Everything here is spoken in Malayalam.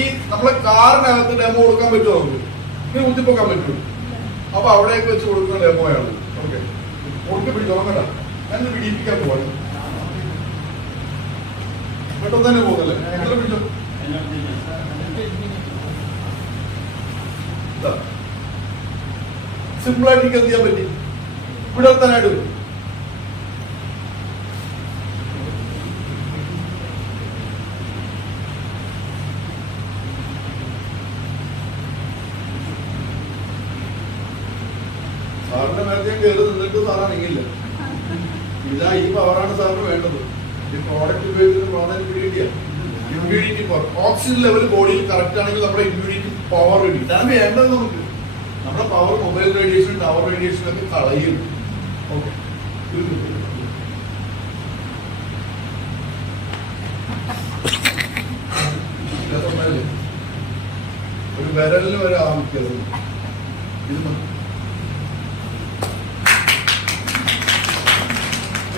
ഈ നമ്മളെ കാറിനകത്ത് ഡെമോ കൊടുക്കാൻ പറ്റുമോ നമുക്ക്? ഇനി കുത്തിപ്പോക്കാൻ പറ്റുമോ? അപ്പൊ അവിടേക്ക് വെച്ച് കൊടുക്കുന്ന ഡെമോയാണ്. ഓക്കെ, കൊടുക്ക് പിടിച്ചോ കേട്ടാ. ഞാൻ പിടിപ്പിക്കാൻ പോവാണ്. പെട്ടെന്ന് തന്നെ പോകുന്നല്ലേ? എങ്ങനെ പിടിച്ചോ? സിമ്പിളായിട്ട് എനിക്ക് എന്ത് ചെയ്യാൻ പറ്റി? ഇവിടെ എത്താനായിട്ട് വരും. സാറിന്റെ മേലത്തെ കയറി നിന്നിട്ട് സാറാ നീങ്ങില്ല. ഇതാ ഈ പവറാണ് സാറിന് വേണ്ടത്. ഈ പ്രോഡക്റ്റ് ഉപയോഗിക്കുന്ന പ്രാധാന്യം പിടിക്കുക. ഇമ്മ്യൂണിറ്റി പവർ, ഓക്സിജൻ ലെവൽ ബോഡിയിൽ കറക്റ്റ് ആണെങ്കിൽ നമ്മുടെ ഇമ്മ്യൂണിറ്റി പവർ കിട്ടും. ഇതാണ് വേണ്ടത് നമുക്ക്. നമ്മുടെ power mobile radiation, tower radiation ഒക്കെ കളയും. ഓക്കെ, ഒരു വിരലിന് വരെ ആവശ്യം ഇത്